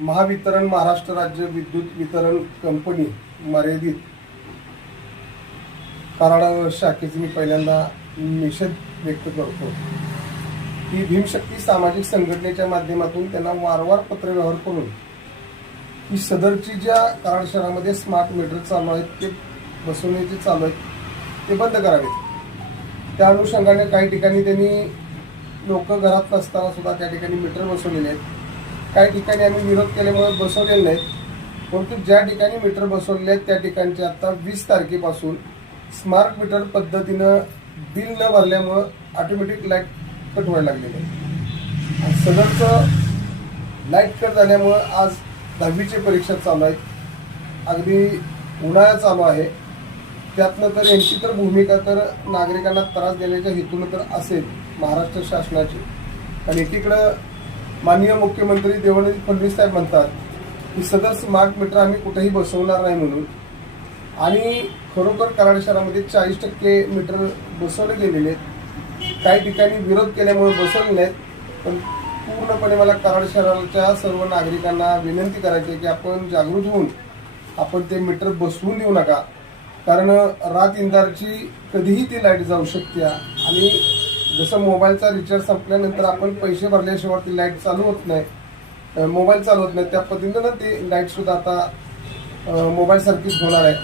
महावितरण महाराष्ट्र राज्य विद्युत वितरण कंपनी मर्यादित कराड शाखेचे मी पहिल्यांदा निषेध व्यक्त करतो की भीमशक्ती सामाजिक संघटनेच्या माध्यमातून त्यांना वारंवार पत्रव्यवहार करून की सदरची ज्या कराड शहरामध्ये स्मार्ट मीटर चालू आहेत ते बसवण्याचे चालू आहेत ते बंद करावेत। त्या अनुषंगाने काही ठिकाणी त्यांनी लोक घरात नसताना सुद्धा त्या ठिकाणी मीटर बसवलेले आहेत। काही ठिकाणी आम्ही विरोध केल्यामुळे बसवलेले नाहीत, परंतु ज्या ठिकाणी मीटर बसवलेले आहेत त्या ठिकाणचे आता 20 तारखेपासून स्मार्ट मीटर पद्धतीनं बिल न भरल्यामुळं ऑटोमॅटिक लाईट कट व्हायला लागलेलं आहे। सदरचं लाईट कट झाल्यामुळं आज 10वीची परीक्षा चालू आहेत, अगदी उन्हाळा चालू आहे। त्यातनं तर यांची तर भूमिका तर नागरिकांना त्रास देण्याच्या हेतूनं तर असेल महाराष्ट्र शासनाची। आणि एकीकडं माननीय मुख्यमंत्री देवेंद्र फडणवीस साहेब म्हणतात की सदर स्मार्ट मीटर आम्ही कुठेही बसवणार नाही म्हणून, आणि खरोखर कराड शहरामध्ये 40% मीटर बसवले गेलेले आहेत। काही ठिकाणी विरोध केल्यामुळे बसवले नाहीत, पण पूर्णपणे मला कराड शहराच्या सर्व नागरिकांना विनंती करायची आहे की आपण जागृत होऊन आपण ते मीटर बसवून देऊ नका, कारण रात इंधारची कधीही ती लाईट जाऊ शकते। आणि जसं मोबाईलचा रिचार्ज संपल्यानंतर आपण पैसे भरल्याशिवाय ती लाईट चालू होत नाही, मोबाईल चालू होत नाही, त्या पद्धतीनं ती लाईटसुद्धा आता मोबाईलसारखीच होणार आहे।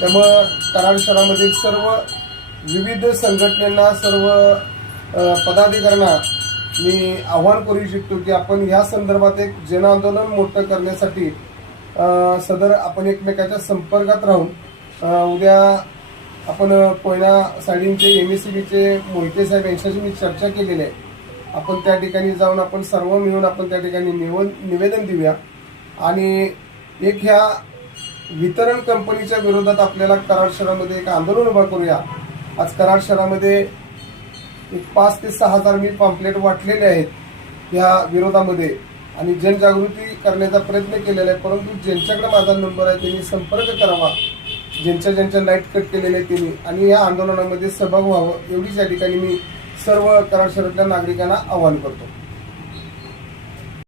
त्यामुळं कराड शहरामधील सर्व विविध संघटनांना सर्व पदाधिकाऱ्यांना मी आव्हान करू इच्छितो की आपण ह्या संदर्भात एक जनआंदोलन मोठं करण्यासाठी सदर आपण एकमेकाच्या संपर्कात राहून उद्या आपण कोयना साईडचे MSCBचे मोहिते साहेब यांच्याशी मी चर्चा केलेली आहे। आपण त्या ठिकाणी जाऊन आपण सर्व मिळून आपण त्या ठिकाणी निवेदन देऊया आणि एक ह्या वितरण कंपनीच्या विरोधात आपल्याला कराड शहरामध्ये एक आंदोलन उभा करूया। आज कराड शहरामध्ये एक 5 ते 6 हजार मी पॅम्पलेट वाटलेले आहेत या विरोधामध्ये आणि जनजागृती करण्याचा प्रयत्न केलेला आहे, परंतु ज्यांच्याकडे माझा नंबर आहे त्यांनी संपर्क करावा, ज्यांच्या लाईट कट केलेले त्यांनी, आणि या आंदोलनामध्ये सहभाग व्हावं एवढीच या ठिकाणी मी सर्व कराड शहरातल्या नागरिकांना आवाहन करतो।